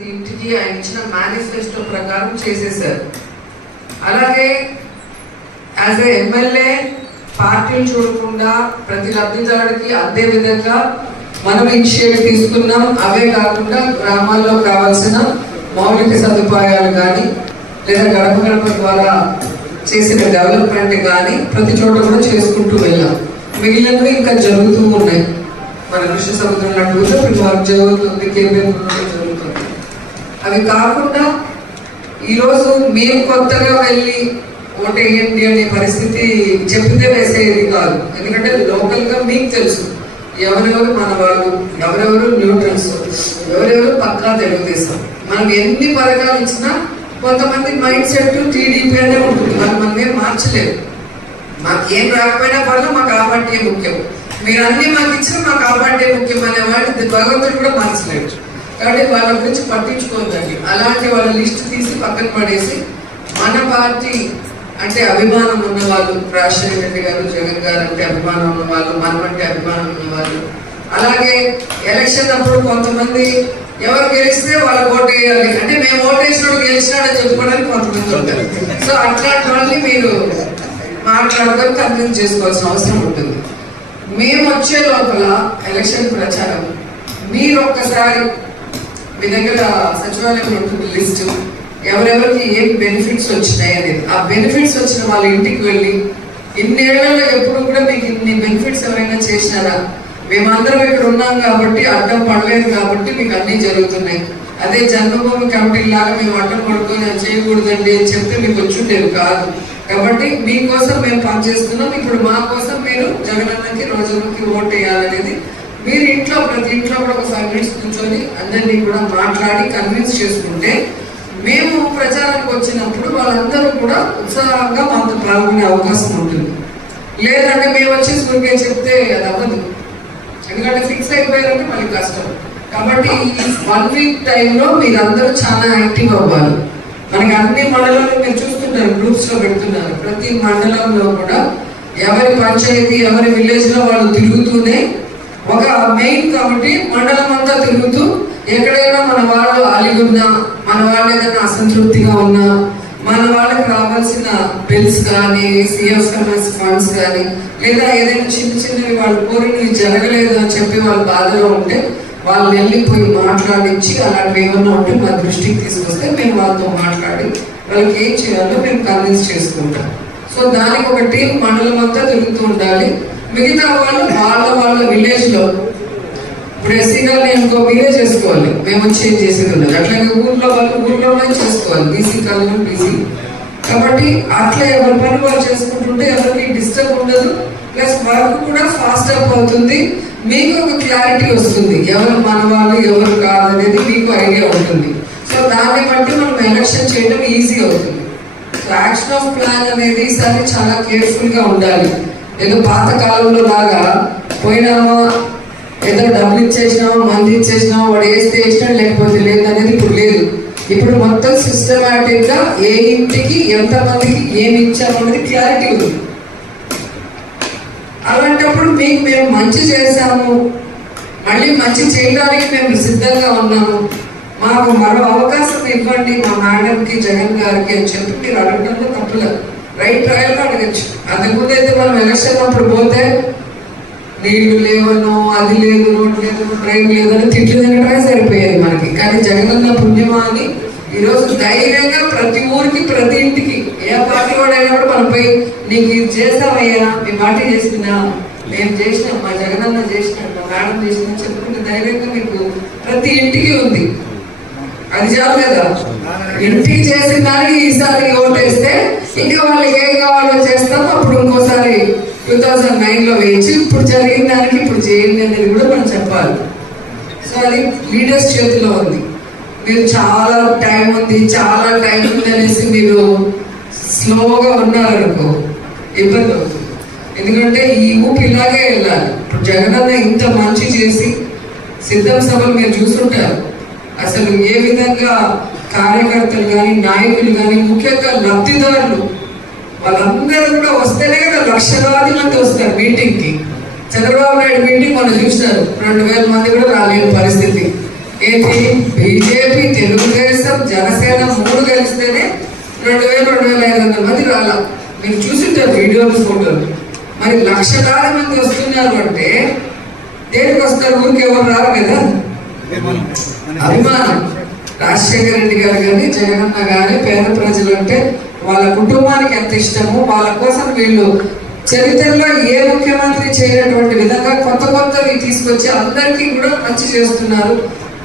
ఇంటికి ఆయన ఇచ్చిన మేనిఫెస్టో ప్రకారం చేసేశారు. అలాగే యాజ్ ఏ ఎమ్మెల్యే పార్టీలు చూడకుండా ప్రతి లబ్ధిదారుడికి అదే విధంగా మనం ఇనిషియేటివ్ తీసుకున్నాం. అవే కాకుండా గ్రామాల్లో కావాల్సిన మౌలిక సదుపాయాలు కానీ లేదా గడప గడప ద్వారా చేసిన డెవలప్మెంట్ కానీ ప్రతి చోట కూడా చేసుకుంటూ వెళ్ళాం. మిగిలినవి ఇంకా జరుగుతూ ఉన్నాయి. మన కృష్ణ సముద్రం నడుగుతూ వర్క్ జరుగుతుంది, కేబిఎం జరుగుతుంది. అవి కాకుండా ఈరోజు మేము కొత్తగా వెళ్ళి ఓటేయండి అనే పరిస్థితి చెప్తే వేసేది కాదు. ఎందుకంటే లోకల్గా మీకు తెలుసు ఎవరెవరు మన వాళ్ళు, ఎవరెవరు న్యూట్రల్స్, ఎవరెవరు పక్కా తెలుగుదేశం. మనం ఎన్ని పథకాలు ఇచ్చినా కొంతమంది మైండ్ సెట్ టీడీపీ అనే ఉంటుంది. మనమే మార్చలేదు. మాకేం రాకపోయినా పర్లేదు, మాకు ఆ పార్టీ ముఖ్యం. మీరు అన్ని మాకు ఇచ్చినా మాకు ఆ పార్టీ ముఖ్యం అనే వాటి భగవంతుడు కూడా మార్చలేదు. కాబట్టి వాళ్ళ గురించి పట్టించుకోవద్దండి. అలాంటి వాళ్ళ లిస్ట్ తీసి పక్కన పడేసి మన పార్టీ అంటే అభిమానం ఉన్నవాళ్ళు, రాజశేఖర రెడ్డి గారు, జగన్ గారు అంటే అభిమానం ఉన్నవాళ్ళు, మనమంటే అభిమానం ఉన్నవాళ్ళు. అలాగే ఎలక్షన్ అప్పుడు కొంతమంది ఎవరు గెలిస్తే వాళ్ళకి ఓటు వేయాలి అంటే మేము ఓటేసినోడు గెలిచినాడని చెప్పుకోవడానికి కొంతమంది ఉంటారు. సో అట్లాంటి వాళ్ళని మీరు మాట్లాడుకొని కన్విన్స్ చేసుకోవాల్సిన అవసరం ఉంటుంది. మేము వచ్చే లోపల ఎలక్షన్ ప్రచారం మీరు ఒక్కసారి మీ దగ్గర సచివాలయంలో ఉంటుంది లిస్టు, ఎవరెవరికి ఏం బెనిఫిట్స్ వచ్చినాయి అనేది. ఆ బెనిఫిట్స్ వచ్చిన వాళ్ళ ఇంటికి వెళ్ళి ఇన్నేళ్లలో ఎప్పుడు కూడా మీకు ఇన్ని బెనిఫిట్స్ ఎవరైనా చేసినారా, మేమందరం ఇక్కడ ఉన్నాం కాబట్టి అడ్డం పడలేదు కాబట్టి మీకు అన్నీ జరుగుతున్నాయి. అదే జన్మభూమి కమిటీ లాగా మేము అడ్డం పడుకొని అది చేయకూడదండి అని చెప్తే మీకు వచ్చుండేవి కాదు. కాబట్టి మీకోసం మేము పనిచేస్తున్నాం. ఇప్పుడు మా కోసం మీరు జగనన్నకి రోజులకి ఓటు వేయాలనేది మీరు ఇంట్లో ప్రతి ఇంట్లో కూడా ఒక 5 minutes కూర్చొని అందరినీ కూడా మాట్లాడి కన్విన్స్ చేసుకుంటే మేము ప్రచారానికి వచ్చినప్పుడు వాళ్ళందరూ కూడా ఉత్సాహంగా మాకు పాల్గొనే అవకాశం ఉంటుంది. లేదంటే మేము వచ్చేసి ఊరికే చెప్తే అది అవ్వదు. ఎందుకంటే ఫిక్స్ అయిపోయారంటే మళ్ళీ కష్టం. కాబట్టి ఈ 1 week టైంలో మీరందరూ చాలా యాక్టివ్ అవ్వాలి. మనకి అన్ని మండలాలు మీరు చూస్తున్నారు, గ్రూప్స్ లో పెడుతున్నారు. ప్రతి మండలంలో కూడా ఎవరి పంచాయతీ ఎవరి విలేజ్ లో వాళ్ళు తిరుగుతూనే ఒక మెయిన్ కమిటీ మండలం అంతా తిరుగుతూ ఎక్కడైనా మన వాళ్ళు అలిగున్నా, మన వాళ్ళు ఏదైనా అసంతృప్తిగా ఉన్నా, మన వాళ్ళకి రావాల్సిన బిల్స్ కానీ సిఎస్ఎంఎస్ ఫండ్స్ కానీ లేదా ఏదైనా చిన్న చిన్నవి వాళ్ళు కోరినవి జరగలేదు అని చెప్పి వాళ్ళు బాధలో ఉంటే వాళ్ళు వెళ్ళిపోయి మాట్లాడించి అలాంటివి ఏమన్నా ఉంటే మా దృష్టికి తీసుకొస్తే మేము వాళ్ళతో మాట్లాడి వాళ్ళకి ఏం చేయాలో మేము కన్విన్స్ చేసుకుంటాం. సో దానికి ఒక టీం మండలం అంతా తిరుగుతూ ఉండాలి. మిగతా వాళ్ళు వాళ్ళ విలేజ్ లో ఇప్పుడు ఎస్సీగా నేను మీరే చేసుకోవాలి, మేము వచ్చి ఏం చేసేది ఉండదు. అట్లాగే ఊర్లో వాళ్ళు ఊర్లోనే చేసుకోవాలి, బీసీ కాలం బీసీ. కాబట్టి అట్లా ఎవరి పని వాళ్ళు చేసుకుంటుంటే ఎవరికి డిస్టర్బ్ ఉండదు. ప్లస్ వర్క్ కూడా ఫాస్ట్ అప్ అవుతుంది. మీకు ఒక క్లారిటీ వస్తుంది, ఎవరు మన వాళ్ళు ఎవరు కాదనేది మీకు ఐడియా ఉంటుంది. సో దాన్ని బట్టి మనం ఎలక్షన్ చేయడం ఈజీ అవుతుంది. సో యాక్షన్ ఆఫ్ ప్లాన్ అనేది ఈసారి చాలా కేర్ఫుల్ గా ఉండాలి. ఏదో పాత కాలంలో లాగా పోయినామా, ఏదో డబ్బులు ఇచ్చేసినామా, మంది ఇచ్చేసినామా, వాడు వేస్తే వేసినాడు లేకపోతే లేదు అనేది ఇప్పుడు లేదు. ఇప్పుడు మొత్తం సిస్టమాటిక్ గా ఏ ఇంటికి ఎంత మందికి ఏమి ఇచ్చామనేది క్లారిటీ ఉంది. అలాంటప్పుడు మీకు మేము మంచి చేశాము, మళ్ళీ మంచి చేయడానికి మేము సిద్ధంగా ఉన్నాము, మాకు మరో అవకాశం ఇవ్వండి మా మేడంకి జగన్ గారికి అని చెప్పి మీరు అడగడంలో తప్పులేదు. రైట్ ట్రయల్ గా అడగచ్చు. అంతకుముందు అయితే మనం ఎలక్షన్ అప్పుడు పోతే నీళ్లు లేవనో, అది లేదు, రోడ్ లేదు, ట్రైన్ లేదని తిట్లు తినడమే సరిపోయేది మనకి. కానీ జగనన్న పుణ్యమా అని ఈరోజు ధైర్యంగా ప్రతి ఊరికి ప్రతి ఇంటికి ఏ పార్టీ వాడు అయినప్పుడు మనం పోయి నీకు ఇది చేసామయ్యా, మీ పార్టీ చేసినా, మేము చేసినాం, మా జగనన్న చేసినాం, మా మేడం చేసినా చెప్పుకుంటే ధైర్యంగా మీకు ప్రతి ఇంటికి ఉంది. అది చాలు కదా, ఇంటికి చేసిన దానికి ఈసారి ఓటేస్తే ఇంకా వాళ్ళకి ఏం కావాలో చేస్తాం. అప్పుడు ఇంకోసారి 2009లో వేయించి ఇప్పుడు జరిగిన దానికి ఇప్పుడు చేయండి అనేది కూడా మనం చెప్పాలి. సో అది లీడర్స్ చేతిలో ఉంది. మీరు చాలా టైం ఉంది అనేసి మీరు స్లోగా ఉన్నారనుకో ఇబ్బంది అవుతుంది. ఎందుకంటే ఈ ఊపి ఇలాగే వెళ్ళాలి. ఇప్పుడు జగనన్న ఇంత మంచి చేసి సిద్ధం సభలు మీరు చూస్తుంటారు. అసలు ఏ విధంగా కార్యకర్తలు కానీ నాయకులు కానీ ముఖ్యంగా లబ్ధిదారులు వాళ్ళందరూ కూడా వస్తేనే కదా లక్షలాది మంది వస్తారు మీటింగ్ కి. చంద్రబాబు నాయుడు మీటింగ్ మనం చూసినారు, 2000 మంది కూడా రాలేని పరిస్థితి. ఏంటి బీజేపీ, తెలుగుదేశం, జనసేన 3 కలిస్తేనే 2000-2500 మంది రాలా. మీరు చూసింటారు వీడియోలు, ఫోటోలు. మరి లక్షలాది మంది వస్తున్నారు అంటే దేనికి వస్తారు? ఊరికి ఎవరు రారు కదా. అభిమానం. రాజశేఖర రెడ్డి గారు కానీ, జగనన్న కానీ పేద ప్రజలు అంటే వాళ్ళ కుటుంబానికి ఎంత ఇష్టమో, వాళ్ళ కోసం వీళ్ళు చరిత్రలో ఏ ముఖ్యమంత్రి చేయనటువంటి విధంగా కొత్త కొత్తవి తీసుకొచ్చి అందరికీ కూడా మంచి చేస్తున్నారు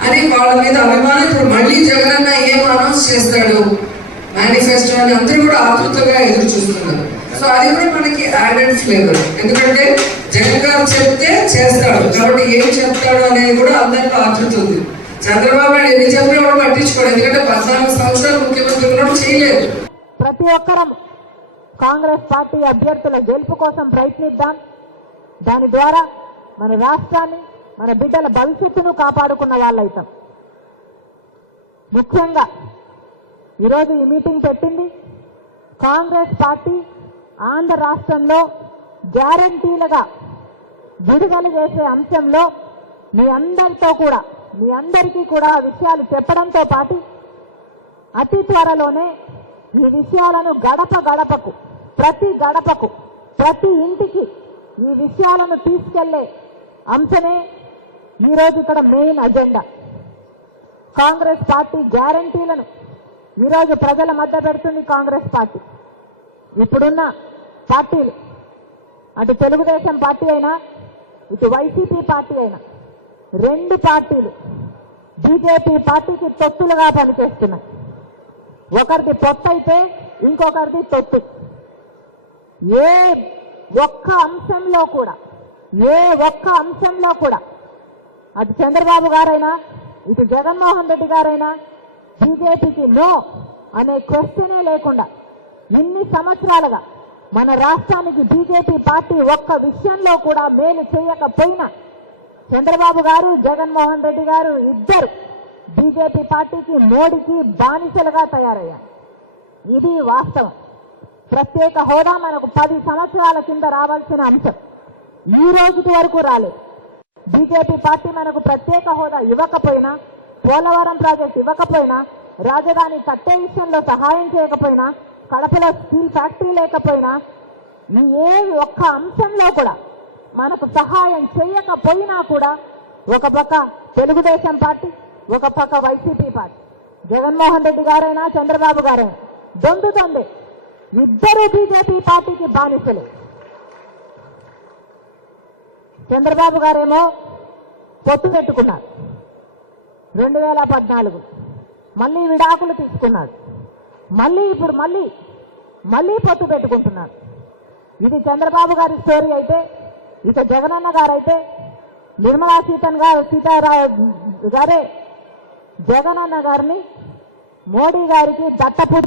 అని వాళ్ళ మీద అభిమానం. ఇప్పుడు మళ్ళీ జగనన్న ఏం అనౌన్స్ చేస్తాడు మేనిఫెస్టో అని అందరూ కూడా ఆతృతగా ఎదురు చూస్తున్నారు. సో అది కూడా మనకి యాడెడ్ ఫ్లేవర్. ఎందుకంటే జగన్ గారు చెప్తే చేస్తాడు కాబట్టి ఏం చెప్తాడు అనేది కూడా అందరికీ ఆతృత ఉంది. చంద్రబాబు నాయుడు ఎన్ని చెప్పినా కూడా పట్టించుకోడు. ఎందుకంటే 14 సంవత్సరాలు ముఖ్యమంత్రి కూడా చేయలేదు. ప్రతి ఒక్కరం కాంగ్రెస్ పార్టీ అభ్యర్థుల గెలుపు కోసం ప్రయత్నిద్దాం. దాని ద్వారా మన రాష్ట్రాన్ని, మన బిడ్డల భవిష్యత్తును కాపాడుకున్న వాళ్ళైతాం. ముఖ్యంగా ఈరోజు ఈ మీటింగ్ పెట్టింది కాంగ్రెస్ పార్టీ ఆంధ్ర రాష్ట్రంలో గ్యారంటీలుగా విడుదల చేసే అంశంలో మీ అందరికీ కూడా విషయాలు చెప్పడంతో పాటు అతి త్వరలోనే ఈ విషయాలను గడపకు ప్రతి ఇంటికి ఈ విషయాలను తీసుకెళ్లే అంశమే ఈరోజు ఇక్కడ మెయిన్ అజెండా. కాంగ్రెస్ పార్టీ గ్యారంటీలను ఈరోజు ప్రజల మధ్య పెడుతుంది కాంగ్రెస్ పార్టీ. ఇప్పుడున్న పార్టీలు, అటు తెలుగుదేశం పార్టీ అయినా ఇటు వైసీపీ పార్టీ అయినా, 2 పార్టీలు బీజేపీ పార్టీకి తొత్తులుగా పనిచేస్తున్నాయి. ఒకరిది పొత్తు అయితే ఇంకొకరిది తొత్తు. ఏ ఒక్క అంశంలో కూడా అటు చంద్రబాబు గారైనా ఇటు జగన్మోహన్ రెడ్డి గారైనా బీజేపీకి నో అనే క్వశ్చనే లేకుండా ఇన్ని సంవత్సరాలుగా మన రాష్ట్రానికి బీజేపీ పార్టీ ఒక్క విషయంలో కూడా మేలు చేయకపోయినా చంద్రబాబు గారు, జగన్మోహన్ రెడ్డి గారు ఇద్దరు బీజేపీ పార్టీకి, మోడీకి బానిసలుగా తయారయ్యారు. ఇది వాస్తవం. ప్రత్యేక హోదా మనకు 10 సంవత్సరాల కింద రావాల్సిన అంశం ఈ రోజుకి వరకు రాలేదు. బీజేపీ పార్టీ మనకు ప్రత్యేక హోదా ఇవ్వకపోయినా, పోలవరం ప్రాజెక్ట్ ఇవ్వకపోయినా, రాజధాని కట్టే విషయంలో సహాయం చేయకపోయినా, కడపలో స్టీల్ ఫ్యాక్టరీ లేకపోయినా, ఏ ఒక్క అంశంలో కూడా మనకు సహాయం చేయకపోయినా కూడా ఒక పక్క తెలుగుదేశం పార్టీ, ఒక పక్క వైసీపీ పార్టీ, జగన్మోహన్ రెడ్డి గారైనా చంద్రబాబు గారైనా దొందే ఇద్దరు బీజేపీ పార్టీకి బానిసలు. చంద్రబాబు గారేమో పొత్తు పెట్టుకున్నారు 2014, మళ్ళీ విడాకులు తీసుకున్నాడు, ఇప్పుడు మళ్ళీ పొత్తు పెట్టుకుంటున్నారు. ఇది చంద్రబాబు గారి స్టోరీ అయితే, ఇక జగనన్న గారైతే నిర్మలా సీతారామన్ గారే జగనన్న గారిని మోడీ గారికి దత్తపు